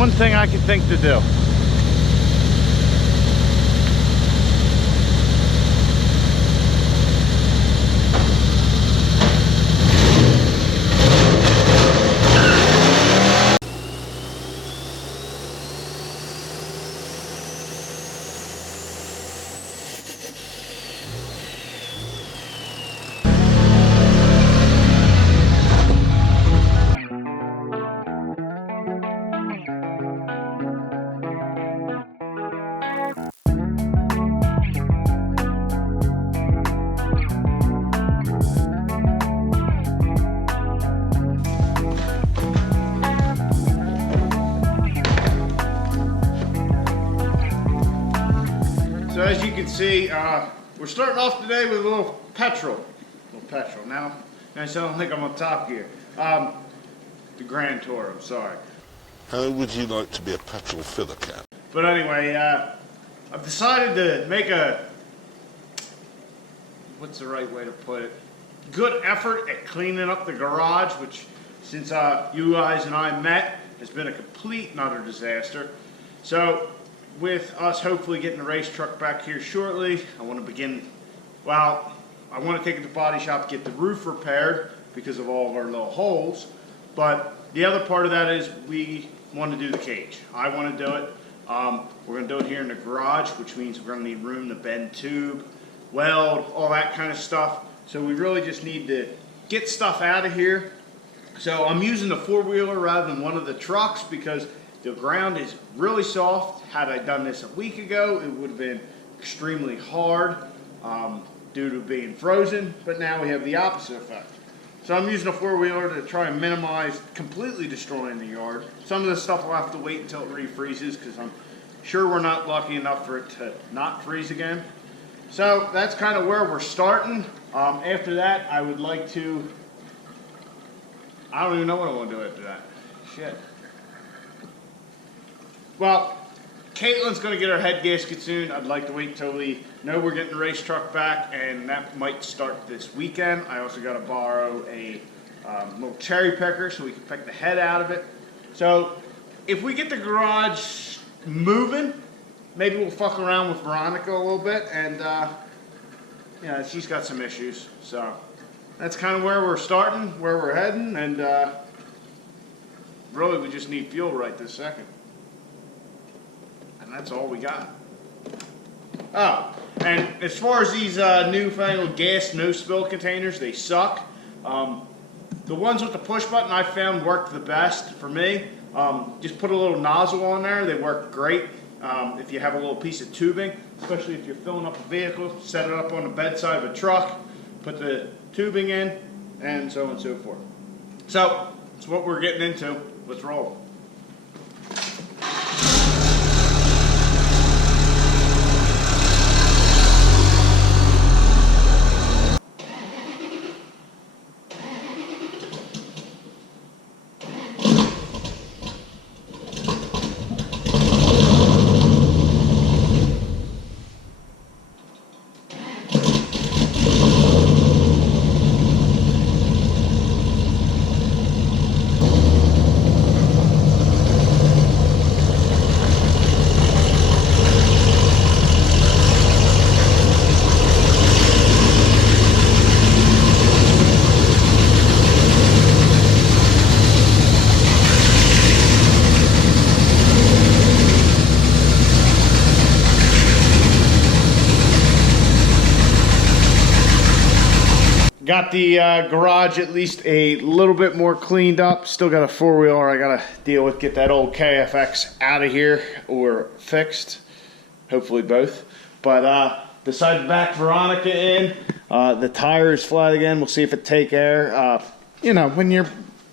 one thing I can think to do. So as you can see, we're starting off today with a little petrol. Now I don't think I'm on top gear. The Grand Tour, I'm sorry. How would you like to be a petrol filler cap? But anyway, I've decided to make a, what's the right way to put it? Good effort at cleaning up the garage, which since you guys and I met has been a complete and utter disaster. So with us hopefully getting the race truck back here shortly, I want to begin, well, I want to take it to the body shop, get the roof repaired because of all of our little holes. But the other part of that is we want to do the cage. I want to do it. We're going to do it here in the garage, which means we're going to need room to bend tube, weld, all that kind of stuff. So we really just need to get stuff out of here. So I'm using the four-wheeler rather than one of the trucks because the ground is really soft. Had I done this a week ago, it would have been extremely hard due to being frozen, but now we have the opposite effect. So I'm using a four-wheeler to try and minimize completely destroying the yard. Some of the stuff will have to wait until it refreezes because I'm sure we're not lucky enough for it to not freeze again. So that's kind of where we're starting. After that, I would like to, I don't even know what I want to do after that. Shit. Well, Caitlin's going to get her head gasket soon. I'd like to wait until we know we're getting the race truck back, and that might start this weekend. I also got to borrow a little cherry picker so we can pick the head out of it. So if we get the garage moving, maybe we'll fuck around with Veronica a little bit, and yeah, she's got some issues. So that's kind of where we're starting, where we're heading, and really we just need fuel right this second. And that's all we got. Oh, and as far as these newfangled gas no-spill containers, they suck. The ones with the push button I found worked the best for me. Just put a little nozzle on there. They work great. If you have a little piece of tubing, especially if you're filling up a vehicle, set it up on the bedside of a truck, put the tubing in, and so on and so forth. So, that's what we're getting into. Let's roll. Got the garage at least a little bit more cleaned up. Still got a four-wheeler I gotta deal with, get that old KFX out of here or fixed. Hopefully both. But decided to back Veronica in. The tire is flat again. We'll see if it take air. You know, when your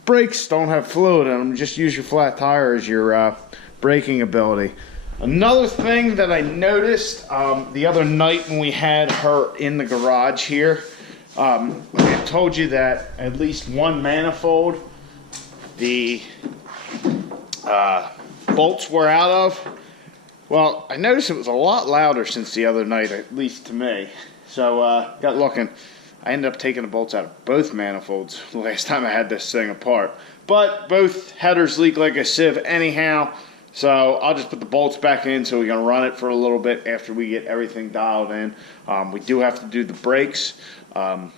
brakes don't have fluid in them, just use your flat tire as your braking ability. Another thing that I noticed the other night when we had her in the garage here, I told you that at least one manifold the bolts were out of. Well, I noticed it was a lot louder since the other night, at least to me. So got looking. I ended up taking the bolts out of both manifolds the last time I had this thing apart. But both headers leak like a sieve anyhow. So I'll just put the bolts back in so we can run it for a little bit after we get everything dialed in. We do have to do the brakes,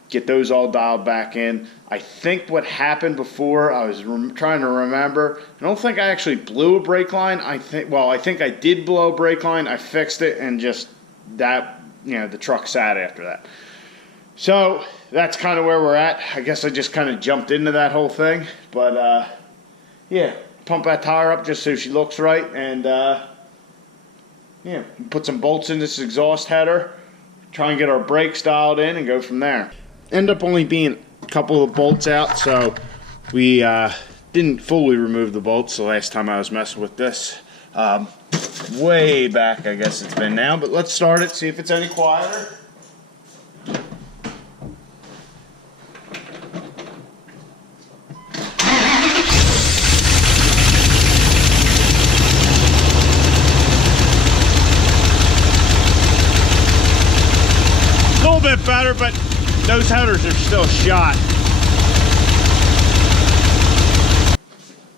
get those all dialed back in. I think what happened before, I was trying to remember, I don't think I actually blew a brake line. I think I did blow a brake line. I fixed it and just that, the truck sat after that. So that's kind of where we're at. I guess I just kind of jumped into that whole thing. But yeah, pump that tire up just so she looks right. And yeah, put some bolts in this exhaust header. Try and get our brakes dialed in and go from there. End up only being a couple of bolts out. So we didn't fully remove the bolts the last time I was messing with this. Way back, I guess it's been now. But let's start it, see if it's any quieter. Bit better, but those headers are still shot.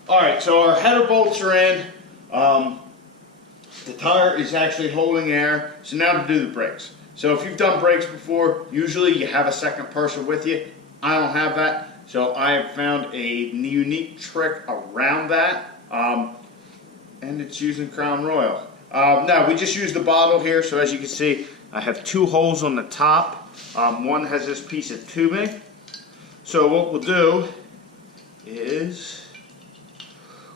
Alright, so our header bolts are in. The tire is actually holding air. So now to do the brakes. So if you've done brakes before, usually you have a second person with you. I don't have that. So I have found a unique trick around that. And it's using Crown Royal. No, we just use the bottle here. So as you can see, I have two holes on the top. One has this piece of tubing. So what we'll do is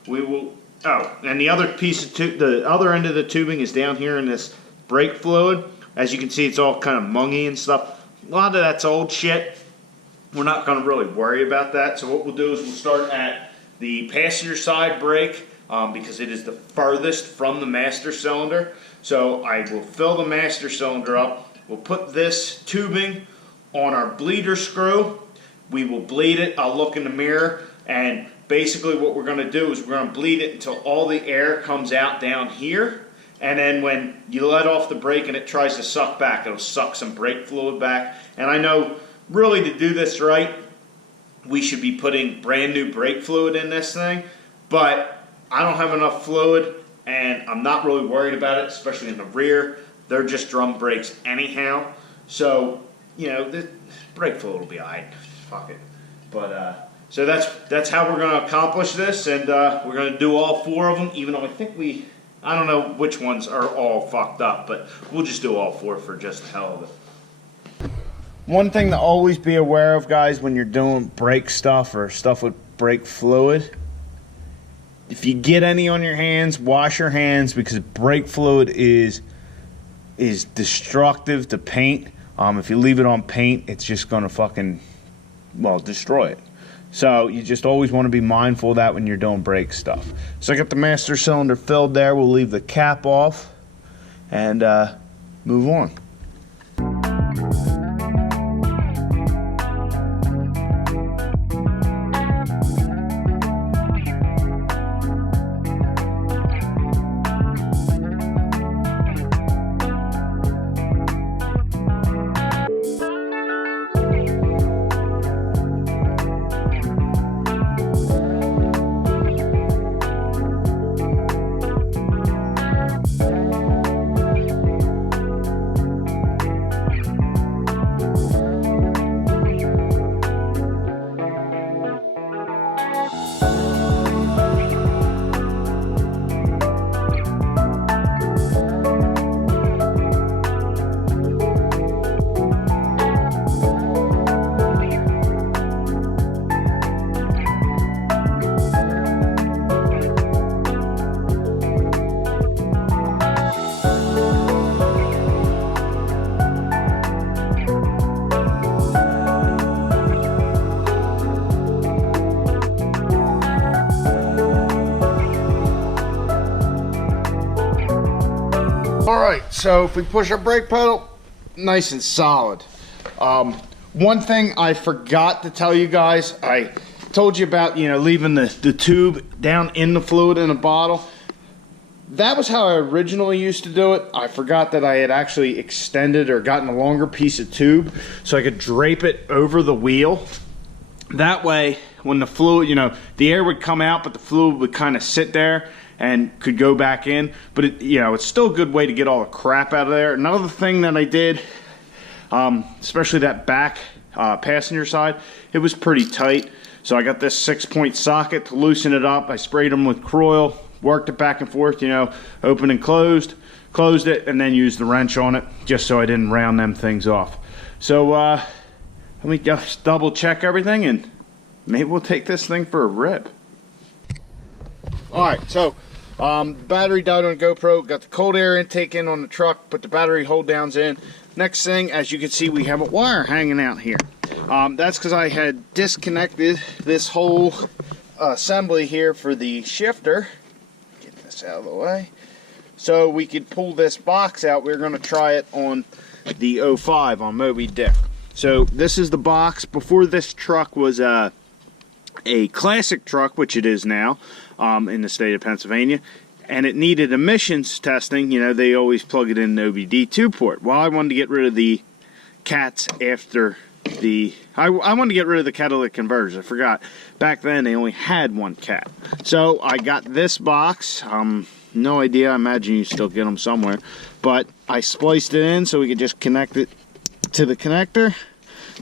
and the other piece of the other end of the tubing is down here in this brake fluid. As you can see, it's all kind of mungy and stuff. A lot of that's old shit. We're not going to really worry about that. So what we'll do is we'll start at the passenger side brake because it is the furthest from the master cylinder. So I will fill the master cylinder up. We'll put this tubing on our bleeder screw. We will bleed it. I'll look in the mirror, and basically what we're going to do is we're going to bleed it until all the air comes out down here. And then when you let off the brake and it tries to suck back, it'll suck some brake fluid back. And I know really to do this right, we should be putting brand new brake fluid in this thing. But I don't have enough fluid, and I'm not really worried about it, especially in the rear. They're just drum brakes anyhow. So, the brake fluid will be alright. Fuck it. But, so that's how we're going to accomplish this. And we're going to do all four of them, even though I don't know which ones are all fucked up. But we'll just do all four for just the hell of it. One thing to always be aware of, guys, when you're doing brake stuff or stuff with brake fluid, if you get any on your hands, wash your hands, because brake fluid is destructive to paint. If you leave it on paint, it's just going to fucking, destroy it. So you just always want to be mindful of that when you're doing brake stuff. So I got the master cylinder filled there. We'll leave the cap off and move on. Alright, so if we push our brake pedal, nice and solid. One thing I forgot to tell you guys, I told you about, leaving the tube down in the fluid in a bottle. That was how I originally used to do it. I forgot that I had actually extended or gotten a longer piece of tube so I could drape it over the wheel. That way, when the fluid, the air would come out, but the fluid would kind of sit there. and could go back in. But it's still a good way to get all the crap out of there. Another thing that I did, especially that back passenger side, it was pretty tight. So I got this 6-point socket to loosen it up. I sprayed them with Croil, worked it back and forth, open and closed it, and then used the wrench on it just so I didn't round them things off. So let me just double check everything, and maybe we'll take this thing for a rip. Alright, so battery died on GoPro, got the cold air intake in on the truck, put the battery hold downs in. Next thing, as you can see, we have a wire hanging out here. That's because I had disconnected this whole assembly here for the shifter. Get this out of the way. So we could pull this box out. We're going to try it on the 05 on Moby Dick. So this is the box. Before this truck was a classic truck, which it is now, in the state of Pennsylvania, and it needed emissions testing. They always plug it in the OBD2 port. Well, I wanted to get rid of the cats after I wanted to get rid of the catalytic converters. I forgot. Back then, they only had one cat. So I got this box. No idea. I imagine you still get them somewhere. But I spliced it in so we could just connect it to the connector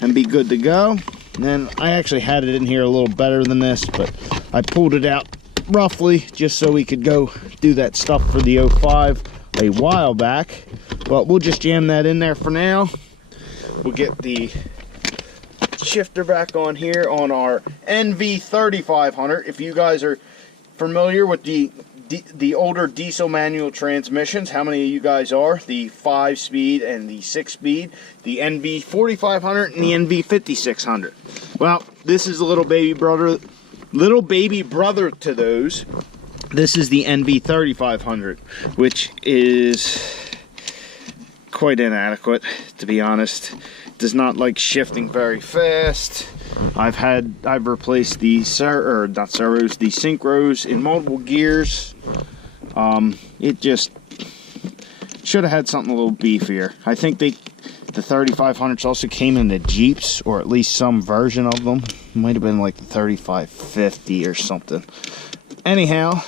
and be good to go. And then I actually had it in here a little better than this, but I pulled it out roughly just so we could go do that stuff for the 05 a while back. But we'll just jam that in there for now. We'll get the shifter back on here on our NV3500. If you guys are familiar with the older diesel manual transmissions, how many of you guys are? The 5-speed and the 6-speed, the NV4500 and the NV5600. Well, this is a little baby brother to those. This is the NV3500, which is quite inadequate, to be honest. Does not like shifting very fast. I've replaced the synchros in multiple gears. It just should have had something a little beefier. I think the 3500s also came in the Jeeps, or at least some version of them. It might have been like the 3550 or something. Anyhow,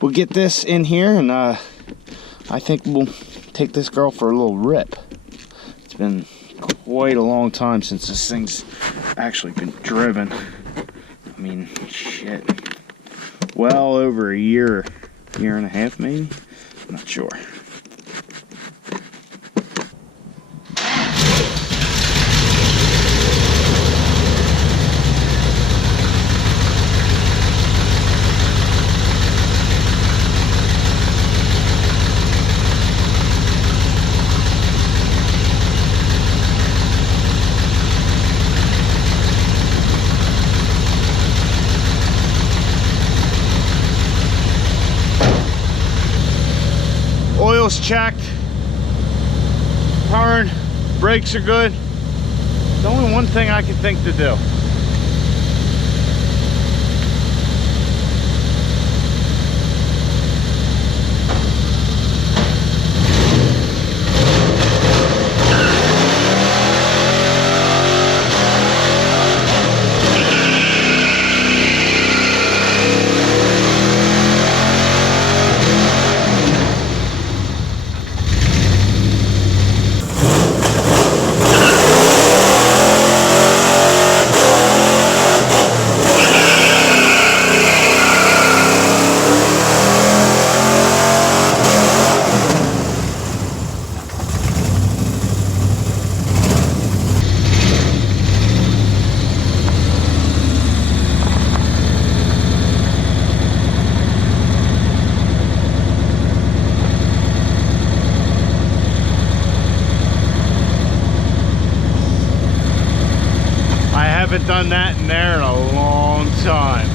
we'll get this in here, and I think we'll take this girl for a little rip. It's been quite a long time since this thing's actually been driven. I mean, shit. Well over a year and a half maybe? I'm not sure. Oil's checked, purring, brakes are good. There's only one thing I can think to do. Haven't done that in there in a long time.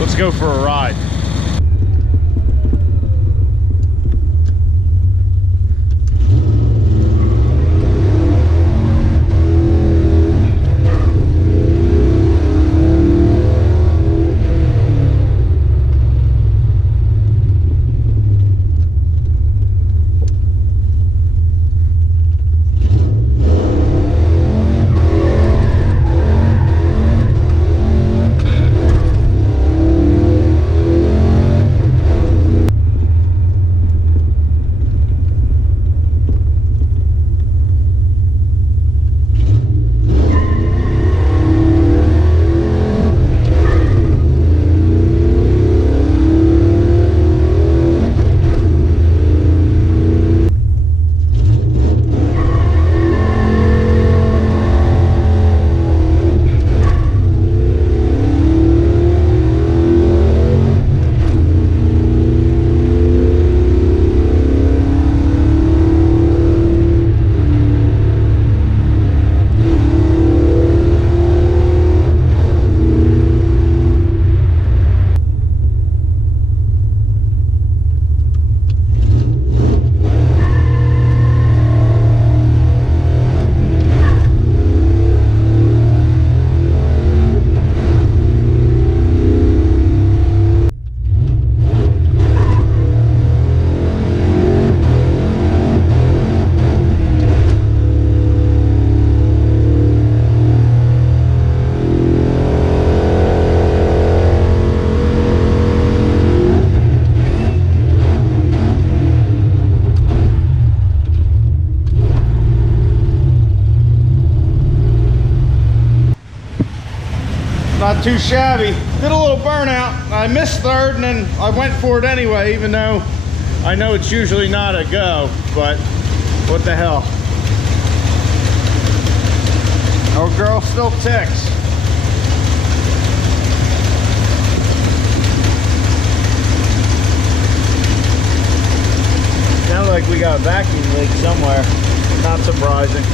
Let's go for a ride. too shabby. Did a little burnout. I missed third and then I went for it anyway, even though I know it's usually not a go, but what the hell. Old girl still ticks. Sounds like we got a vacuum leak somewhere. Not surprising.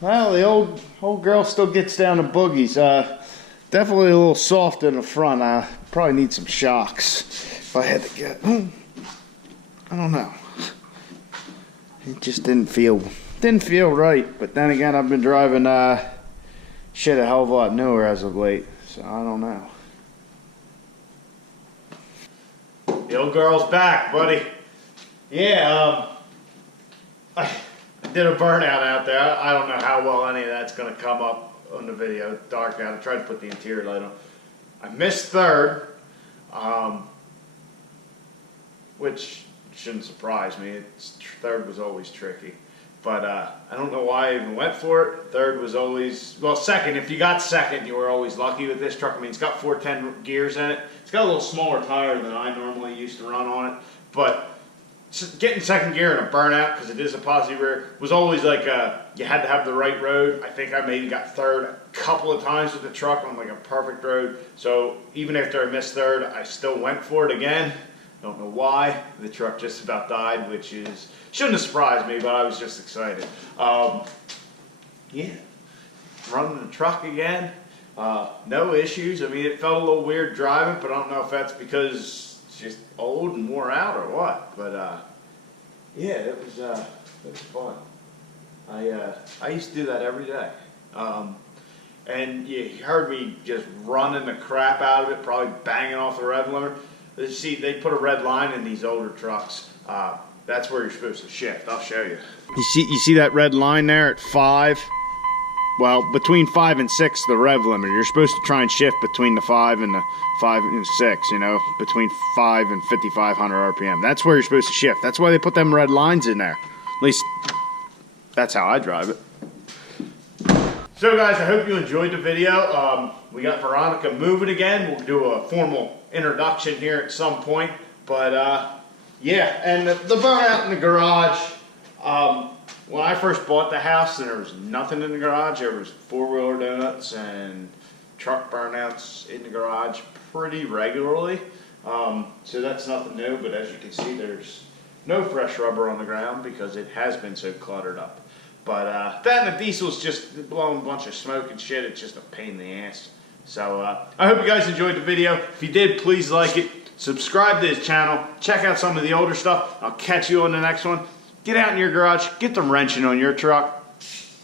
Well, the old girl still gets down to boogies. Definitely a little soft in the front. Probably need some shocks if I had to get. I don't know. It just didn't feel right. But then again, I've been driving shit a hell of a lot newer as of late, so I don't know. The old girl's back, buddy. Yeah. I did a burnout out there. I don't know how well any of that's going to come up on the video. It's dark out. I tried to put the interior light on. I missed third, which shouldn't surprise me. Third was always tricky. But I don't know why I even went for it. Third was always, well, second. If you got second, you were always lucky with this truck. I mean, it's got 410 gears in it. It's got a little smaller tire than I normally used to run on it. But getting second gear in a burnout, because it is a posse rear, was always like you had to have the right road. I think I maybe got third a couple of times with the truck on like a perfect road. So even after I missed third, I still went for it again. Don't know why. The truck just about died, which shouldn't have surprised me, but I was just excited. Yeah, running the truck again. No issues. I mean, it felt a little weird driving, but I don't know if that's because just old and wore out or what, but yeah, it was fun. I used to do that every day, and you heard me just running the crap out of it, probably banging off the red limiter. See, they put a red line in these older trucks. That's where you're supposed to shift. I'll show you. You see that red line there at 5? Well, between 5 and 6, the rev limiter. You're supposed to try and shift between the 5 and the 5 and 6, you know, between 5 and 5,500 RPM. That's where you're supposed to shift. That's why they put them red lines in there. At least, that's how I drive it. So guys, I hope you enjoyed the video. We got Veronica moving again. We'll do a formal introduction here at some point. But yeah, and the burnout in the garage. When I first bought the house, there was nothing in the garage. There was four-wheeler donuts and truck burnouts in the garage pretty regularly. So that's nothing new, but as you can see, there's no fresh rubber on the ground because it has been so cluttered up. But that and the diesel's just blowing a bunch of smoke and shit. It's just a pain in the ass. So I hope you guys enjoyed the video. If you did, please like it. Subscribe to his channel. Check out some of the older stuff. I'll catch you on the next one. Get out in your garage, get the wrenching on your truck.